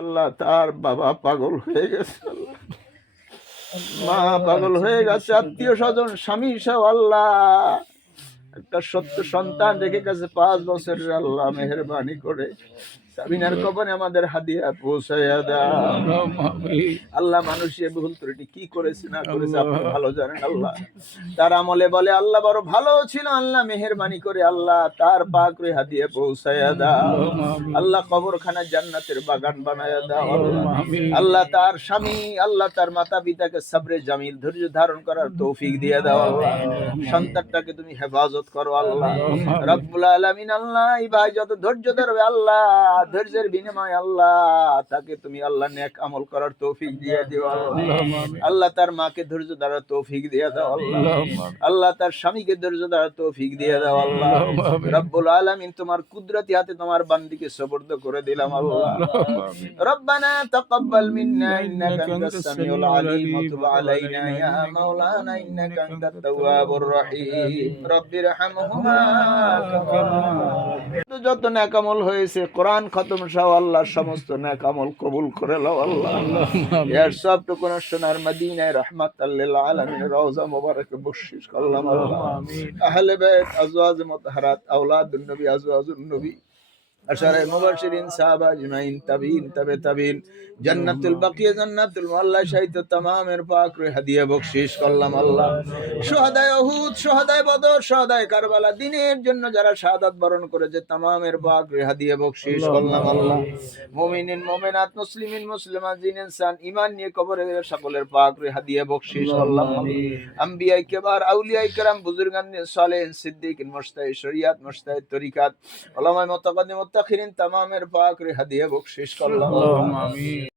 আল্লাহ তার বাবা পাগল হয়ে গেছে, মা পাগল হয়ে গেছে, আত্মীয় স্বজন স্বামী সহ আল্লাহ একটা সত্য সন্তান রেখে গেছে 5 বছরের, আল্লাহ মেহেরবানি করে সাবিনার কবরে আমাদের হাদিয়া পৌঁছাইয়া দাও। আল্লাহ মানুষের ভুল ত্রুটি কি করেছে না করেছে আপনি ভালো জানেন আল্লাহ। তার আমলে বলে আল্লাহ বড় ভালো ছিল, আল্লাহ মেহেরবানি করে আল্লাহ তার পাক রে হাদিয়া পৌঁছাইয়া দাও। আল্লাহ কবরখানা জান্নাতের বাগান বানায়া দাও। আল্লাহ তার স্বামী আল্লাহ তার মাতা পিতাকে সবরে জামিল ধৈর্য ধারণ করার তৌফিক দিয়ে দাও আল্লাহ। সন্তানটাকে তুমি হেফাজত করো আল্লাহ রব্বুল আলামিন। আল্লাহ এই ভাই যত ধৈর্য ধরবে আল্লাহ, ধৈর্যের বিনিময়ে আল্লাহ তাকে তুমি আল্লাহ নেক আমল করার তৌফিক দিয়ে দিও আল্লাহ। আল্লাহ তার মাকে ধৈর্য ধরার তৌফিক দিয়ে দাও আল্লাহ। আল্লাহ তার স্বামীকে ধৈর্য ধরার তৌফিক দিয়ে দাও আল্লাহ রব্বুল আলামিন। তোমার কুদরতি হাতে তোমার বান্দিকে সুপর্দ করে দিলাম আল্লাহ। রব্বানা তাকাব্বাল মিন্না ইন্নাকা আনতাস সামিউল আলিম ওয়া তুব আলাইনা ইয়া মাওলানা ইন্নাকা আনতাত তাওয়াবুর রহিম। রব্বিরহামহুমা কামা যত নেক আমল হয়েছে কোরআন খতম সহ আল্লাহ সমস্ত নেক আমল কবুল করে নাও আল্লাহ। এর সবটুকু সোনার মদিনায় রাহমাতাল লিল আলামিন রওজা মুবারক বখশিশ করলাম আল্লাহ। আহলে বাইত আজওয়াজ মুতাহহারাত আওলাদুন নবী আজওয়াজুন নবী আশারে মুবাশশিরিন সাহাবা আজমাইন তাবিঈন তাবে তাবিঈন জান্নাতুল বাকিয়া জান্নাতুল মুআল্লা শাহিদ তামামের পাক রে হাদিয়া বখশিশ করলাম আল্লাহ। শুহাদায়ে উহুদ শুহাদায়ে বদর শুহাদায়ে কারবালা দ্বীনের জন্য যারা শাহাদাত বরণ করেছে তামামের পাক রে হাদিয়া বখশিশ করলাম আল্লাহ। মুমিনিন মুমিনাত মুসলিমিন মুসলিমাত জিন ইনসান ঈমান নিয়ে কবরে সকলের পাক রে হাদিয়া বখশিশ করলাম আল্লাহ। আম্বিয়া কিবার আউলিয়া کرام বুজুর্গান সালেহিন সিদ্দিকিন মুশতাহিদ শরিয়াত মুশতাহিদ তরিকাত উলামায়ে মুতাকাদ্দিম মুত্তাখিরিন তামামের পাক রে হাদিয়া বখশিশ করলাম আল্লাহ।